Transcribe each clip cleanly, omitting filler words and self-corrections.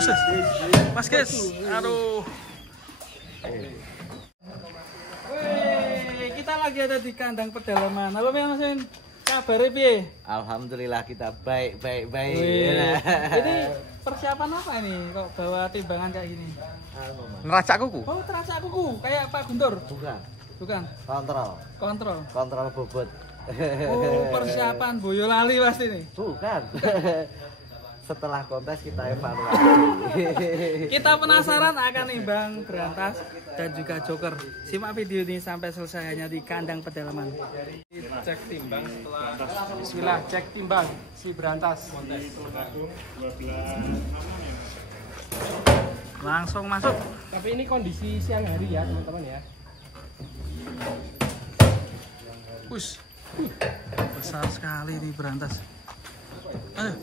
Khusus. Mas guys, aduh. Wih, kita lagi ada di kandang pedalaman. Halo Mas Min, kabarnya piye? Alhamdulillah kita baik. Ini persiapan apa ini? Kok bawa timbangan kayak gini? Ngeracak kuku? Oh, teracak kuku kayak Pak Guntur. Bukan. Kontrol bobot. Oh, persiapan Boyolali pasti nih. Bukan. Setelah kontes kita evaluasi. Kita penasaran akan nimbang berantas dan juga joker. Simak video ini sampai selesai hanya di kandang pedalaman. Cek timbang setelah bismillah, cek timbang si berantas. Langsung masuk. Tapi ini kondisi siang hari ya teman-teman ya. Push. Besar sekali ini berantas. Ayo.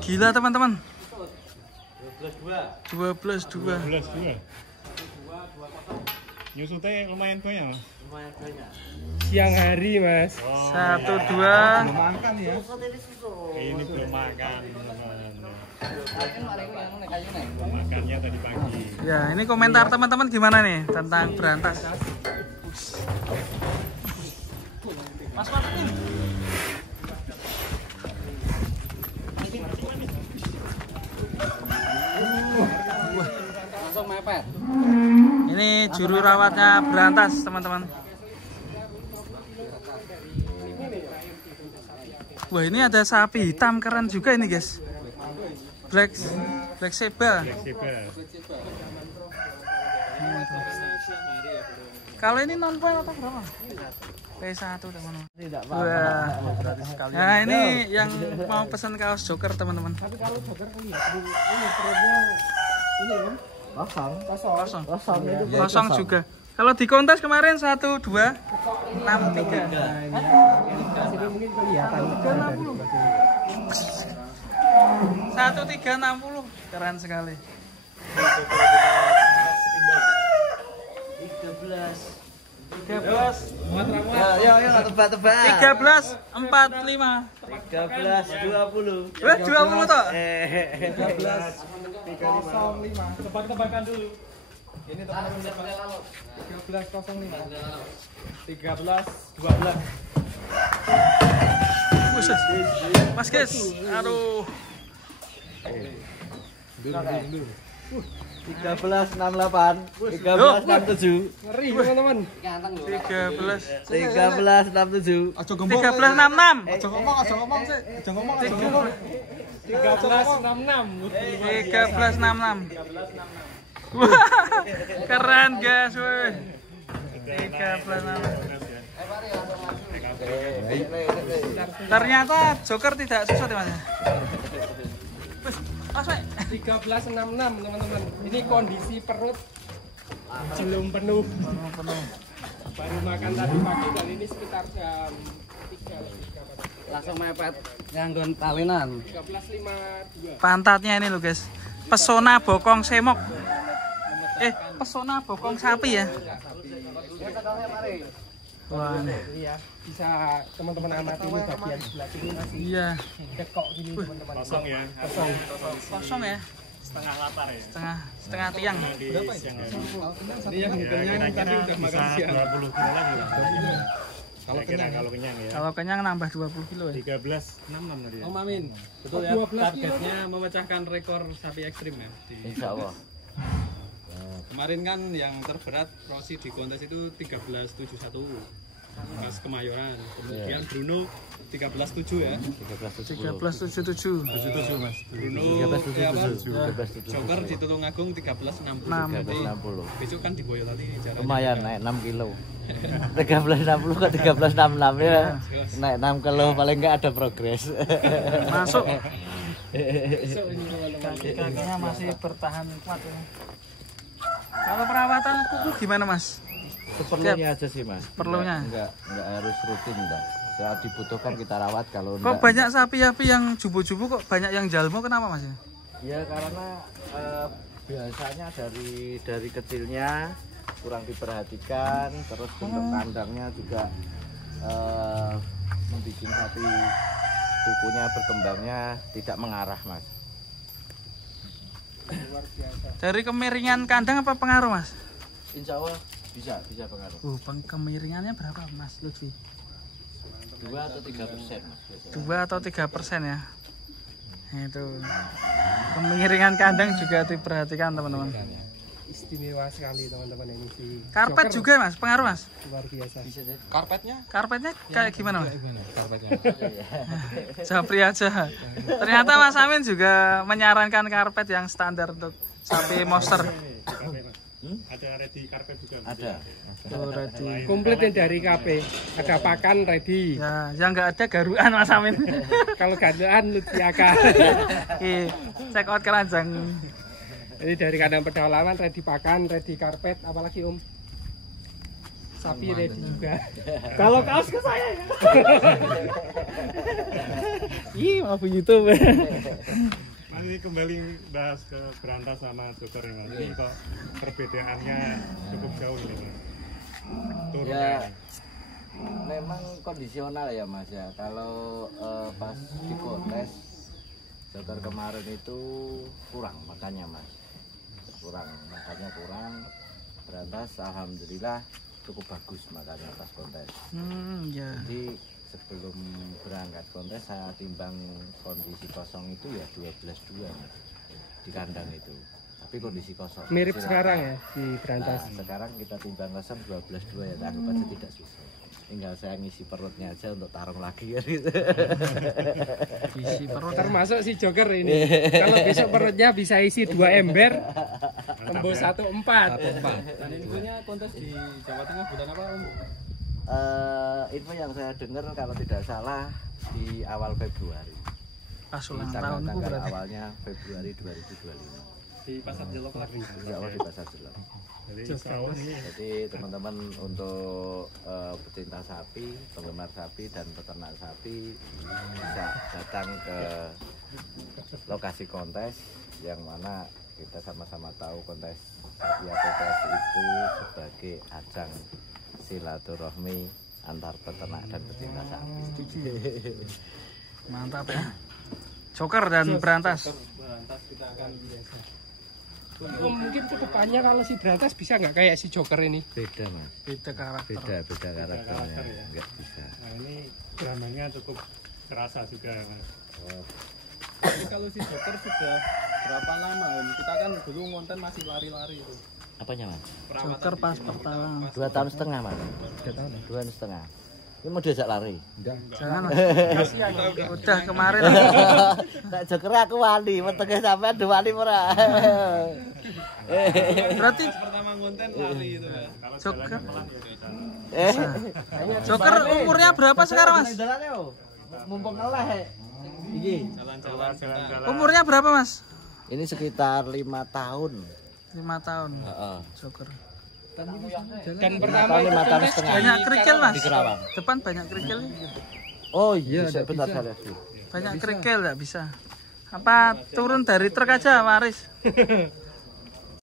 Gila teman-teman. 12-2. Nyusutnya lumayan banyak, Mas. Siang hari, Mas. 1-2. Makan ya. Ini belum makan. Makannya tadi pagi. Ya, ini komentar teman-teman gimana nih tentang berantas? Mas nih. Langsung mepet. Ini juru rawatnya berantas, teman-teman. Wah, ini ada sapi hitam keren juga ini, guys. Black Sheba. Kalau ini non foil atau berapa? P1 teman-teman. Wah. Nah, ini yang mau pesan kaos joker teman-teman. Tapi kalau joker ini perutnya ini kan Kosong juga. Kalau di kontes kemarin 1, 2, 6, 3. Sini mungkin kelihatan dari 1360. Keren sekali. 13 Ya, tebak-tebak. 13 45. 13.20. 20 toh? 13.05. Tebak-tebakan dulu. Ini teman-teman 13.05. 13.12. Khusus. Mas guys, aduh. 13.68. 13.67. Ngeri teman-teman. 13 13.67. 1366. Aja ngomong sih. 13.66. 1366. Wah, keren guys, weh. 1366. Ternyata joker tidak susah ya, Mas. Mas, 13.66 teman-teman. Ini kondisi perut belum penuh. Baru makan tadi pagi dan ini sekitar jam 3. Langsung mepet nganggon talinan. 13.52. pantatnya ini loh guys. Pesona bokong semok. Pesona bokong sapi ya. Wah, Iya, bisa teman-teman amati ini bagian sebelah sini masih iya. dekok gini teman-teman. Kosong ya. Kosong ya. Setengah lapar ya. Setengah tiang. Berapa siang hari? Ini yang kenyang tadi udah makan Bisa siang. 20 kilo lagi. Kalau kenyang ya. Kalau kenyang nambah 20 kilo ya. 13.66 tadi. Om Amin, betul ya, 12 targetnya memecahkan rekor sapi ekstrim ya. Insya Allah. Kemarin kan yang terberat Rossi di kontes itu 13.71 pas Kemayoran. Kemudian Bruno 13.7 ya. 1377. Mas. Bruno 13.67. Joker di Tulungagung 13.60. 13.60. Besok kan di Boyolali jaraknya. Lumayan naik 6 kilo. 13.60 ke 13.66 ya. Naik 6 kilo paling enggak ada progres. Masuk. Besok ini teman-teman. Kaki-kakinya masih bertahan kuat ya. Kalau perawatan kuku gimana Mas? Seperlunya aja sih Mas. Perlunya. Enggak harus rutin enggak. Saat dibutuhkan kita rawat kalau Kok enggak. banyak sapi-sapi yang jubu-jubu kok banyak yang jalmo, kenapa Mas? Ya karena biasanya dari kecilnya kurang diperhatikan, terus bentuk kandangnya juga membuat sapi kukunya berkembangnya tidak mengarah, Mas. Dari kemiringan kandang apa pengaruh, Mas? Insya Allah bisa pengaruh. Kemiringannya berapa, Mas Lutfi? 2 atau 3%, Mas. 2 atau 3% ya. Itu kemiringan kandang juga diperhatikan, teman-teman. Istimewa sekali teman-teman ini sih. Karpet juga, Mas, pengaruh, Mas? Luar biasa. Karpetnya kayak gimana, Mas? Japri aja. Ternyata Mas Amin juga menyarankan karpet yang standar untuk sapi monster. Ada ready karpet juga. Ada. Oh, ready. Komplit nih dari KP. Ada pakan ready. Ya, yang nggak ada garuan, Mas Amin. Kalau garuan Lutfi Aka. Check out keranjang. Ini dari kandang pedalaman ready pakan, ready karpet, apalagi Om. Sapi ready juga. Kalau kaos ke saya ya. Mau begitu. Masih kembali bahas ke Berantas sama Joker ini, Mas. Ini kok perbedaannya cukup jauh ini, Mas. Turunnya. Ya, memang kondisional ya, Mas ya. Kalau pas di kontes Joker kemarin itu kurang makanya, Mas. Kurang. Berantas alhamdulillah cukup bagus makanya pas kontes. Ya. Jadi sebelum berangkat kontes saya timbang kondisi kosong itu ya 12-2, Mas, di kandang itu. Tapi kondisi kosong. Mirip Silakan. sekarang ya di Berantas. Nah, sekarang kita timbang kosong 12-2 ya, anggap aja tidak susah. Tinggal saya ngisi perutnya aja untuk tarung lagi ya gitu. Isi perut. Termasuk si Joker ini. Kalau besok perutnya bisa isi 2 ember, tembus 1,4. Dan infonya kontes di Jawa Tengah bulan apa, Om? Info yang saya dengar kalau tidak salah di awal Februari. Pas Di ulang tahunku tanggal berarti. awalnya Februari 2025. Di Pasar Jelok lagi. Insya Allah di Pasar Jelok. Jadi setahun ini Jadi teman-teman untuk pecinta sapi, penggemar sapi dan peternak sapi bisa datang ke lokasi kontes yang mana kita sama-sama tahu kontes sapi APPS itu sebagai ajang silaturahmi antar peternak dan pecinta sapi. Mantap ya. Joker dan Berantas. Berantas kita akan biasa. Mungkin kedepannya kalau si Berantas bisa nggak kayak si Joker ini? Beda, Mas. Beda karakter. Beda karakternya. Nggak bisa. nah ini dramanya cukup terasa juga, Mas. Jadi kalau si Joker sudah berapa lama, Om? Kita kan dulu konten masih lari-lari itu. Apanya, Mas? Joker pas pertama. 2,5 tahun, Mas. 2,5. Ini mau diajak lari? Jangan, Mas. Kasihan. Udah kemarin. Tak Joker aku wali, metenge sampean do wali ora. Berarti Pertama konten lari itu, Mas. Joker. Eh, Joker umurnya berapa sekarang, Mas? mumpung ngeleh. Iki. Jalan-jalan. Umurnya berapa, Mas? Ini sekitar 5 tahun. 5 tahun. Heeh. Joker. Dan pertama itu 5 tahun kontes setengah. Banyak kerikil, Mas. Di Kerawang. Depan banyak kerikil. Oh iya, bentar saya lihat dulu. Banyak kerikil enggak bisa. Apa turun dari truk aja, Waris?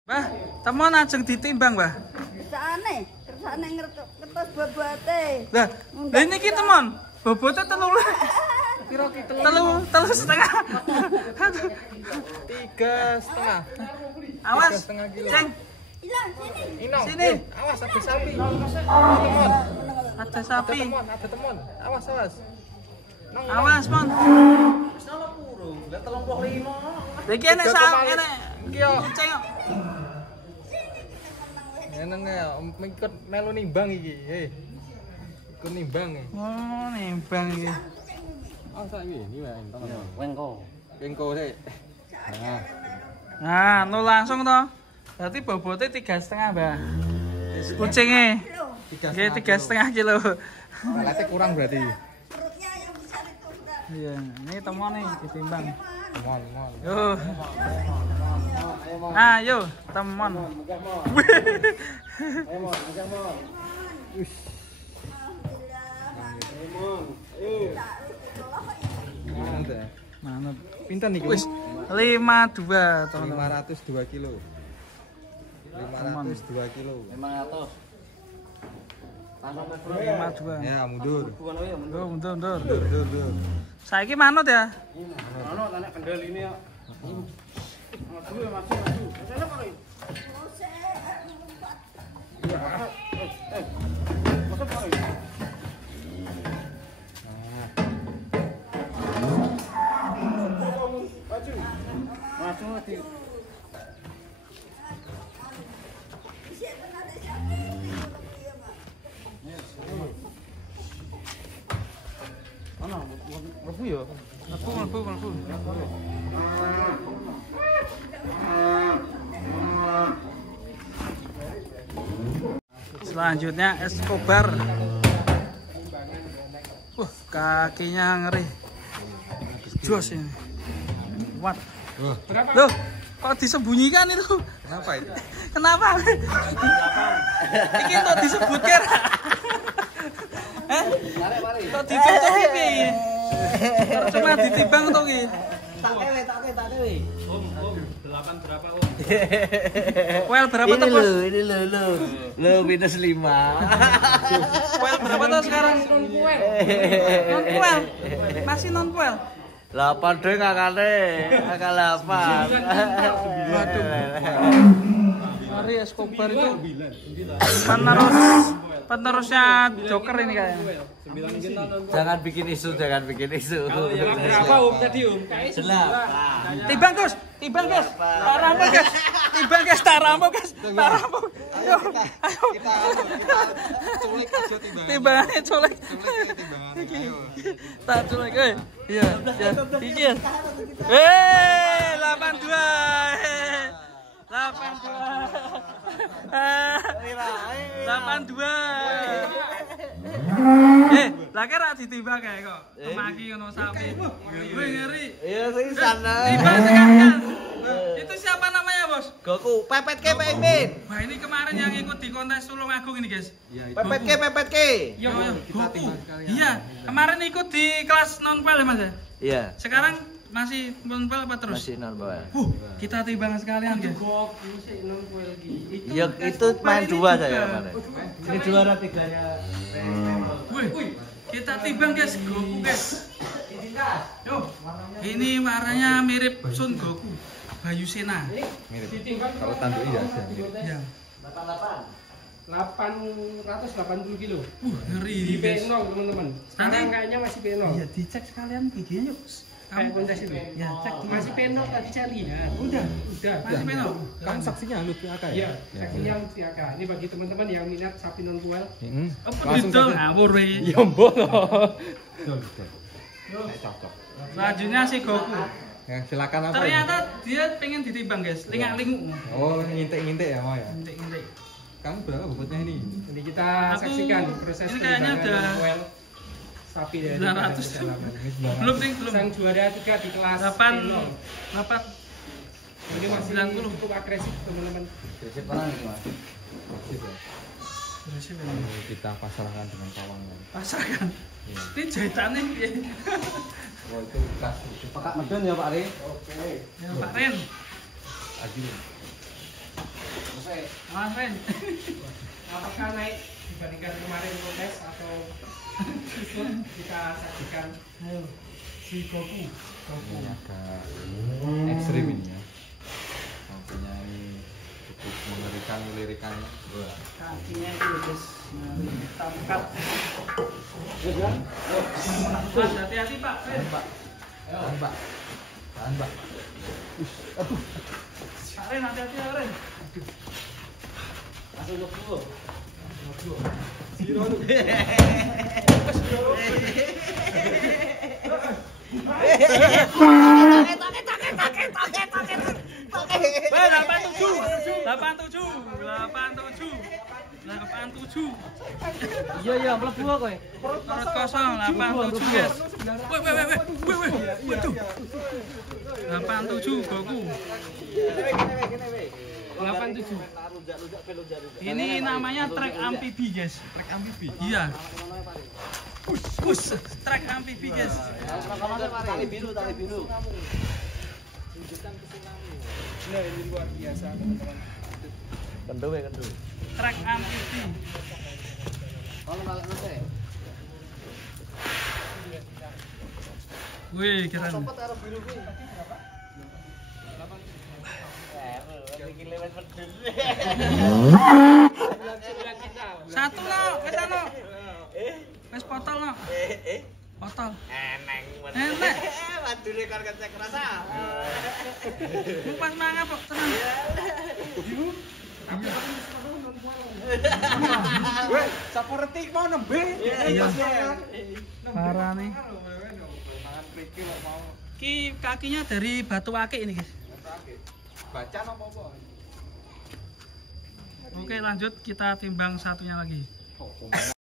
Bah, temen ajeng ditimbang, Bah. Kersane ngertos bobote. Lah, ini ki temen. Bobotnya telur. Kira kita Telur setengah. 3,5. Awas. Ceng, Ilang sini. Inong. sini. Awas ada sapi. Ada sapi. Ada temon. Awas. Awas, Mon. Iki enek enek. Ceng. Eneng ya, ikut melu nimbang iki. Ikut nimbang ya. Oh, nimbang iki. Oh, saiki ini wae. Engko sih. Nah, nu langsung toh. Berarti bobotnya 3,5, Mbak. Kucingnya. Oke, 3,5 kilo. Alatnya kurang berarti. Perutnya yang besar itu udah. Iya, ini temuan nih ditimbang. Mol. Yo. Ayo, temuan. Mantap. Pinten nih? Wis 52, teman-teman. 502 kilo. 502 kilo. 500. 52. Ya, mundur. Mundur. Mundur. Saiki manut ya. Manut anak kendal ini ya. Mlebu. Selanjutnya Escobar. Kakinya ngeri. Jos ini. What? Loh, kok disembunyikan itu? Kenapa itu? Kenapa? Iki kok disebutkan? Kok ditutup iki? Cuma ditimbang to iki. Tak tewe. Om, 8 berapa, Om? Well berapa tuh, Bos? Ini lo minus 5. Well berapa tuh sekarang? Non-well. Masih non-well. 8 deh kakaknya, kakak 8. Waduh. Mari Escobar itu penerusnya Joker ini kayaknya. Jangan bikin isu. Berapa Om tadi Om? Timbang Gus. Tak rampok Gus. Timbang Gus, tak rampok Gus. Tak rampok. Ayo. Kita culik aja timbangannya. Timbangannya culik. Timbangannya. Ayo. Tak culik, Iya. Iki. 82. Lah kira ditimbang kae kok. Kemaki ngono sapi. Gue ngeri. Iya sih sana. Timbang sekalian. Itu siapa namanya, Bos? Goku, pepet ke Pak Imin. Wah, ini kemarin yang ikut di kontes Sulung Agung ini, guys. Pepet ke. Yo, Goku. Iya, kemarin ikut di kelas non-pel ya, Mas ya? Iya. Sekarang masih non-pel apa terus? Masih non-pel. Kita timbang sekalian, guys. Ya itu main 2 saya kemarin. Ini juara 3-nya. Wih, kita timbang, guys. Goku, guys. Yo, ini warnanya mirip Son Goku. Bayu Sena. Mirip. Kalau tanduk iya. Ya. 880 kilo. Ngeri Di guys. P0 teman-teman. Sekarang kayaknya masih P0. Iya, dicek sekalian giginya yuk. Kayak kontes itu. Ya, cek dulu. Masih P0 tadi saya lihat. Udah. Udah. Masih penol. Kamu saksinya Lutfi Aka ya? Iya, saksinya Lutfi Aka. Ini bagi teman-teman yang minat sapi non-puel. Apa itu ngawur we. Ya mbok. Cocok. Selanjutnya si Goku. Ya, silakan apa? Ternyata dia pengen ditimbang, guys. Lingak-linguk. Oh, ngintek-ngintek ya mau ya? Intik-intik. Kamu berapa bobotnya ini? Ini kita saksikan proses ini kayaknya penimbangan udah non-puel sapi dari 900. pedalaman. Belum nih, belum. Sang juara 3 di kelas 8. P0. Ini masih 90. cukup agresif teman-teman. Prinsip perang ini, Mas. Bersih ini. Kita pasarkan dengan pawangnya. Pasarkan. Ini jahitannya piye? Oh, itu bekas. Pakak medun ya Pak Ri. Ya, Pak Ren. Adi. Mas Ren. Apakah naik dibandingkan kemarin kontes atau kita saksikan si Goku. Ini agak ekstrim ini ya. Sampingnya ini cukup mengerikan lirikannya. Kakinya itu guys. Tangkat. Mas, hati-hati Pak. Pak. Tahan, Pak. Tahan, Pak. Pak Ren, hati-hati Pak Ren. Langsung lebu. Iya, mlebu kok. Perut kosong 87 guys. Wih. Waduh. 87 Goku. 87. Ini namanya trek amfibi guys. Trek amfibi. Iya. Push, trek amfibi guys. Tali biru. Nah, ini luar biasa teman-teman. Kendu. Trek amfibi. Wih, keren. Satu lo, wis ano. Wis potol lo. Potol. Enek. Wadune kon kecek rasa. Pas mangan kok tenang. Weh, sapa retik mau nembe? Iya. Parah nih. Ki kakinya dari batu akik ini, guys. Baca apa-apa. Oke, lanjut kita timbang satunya lagi.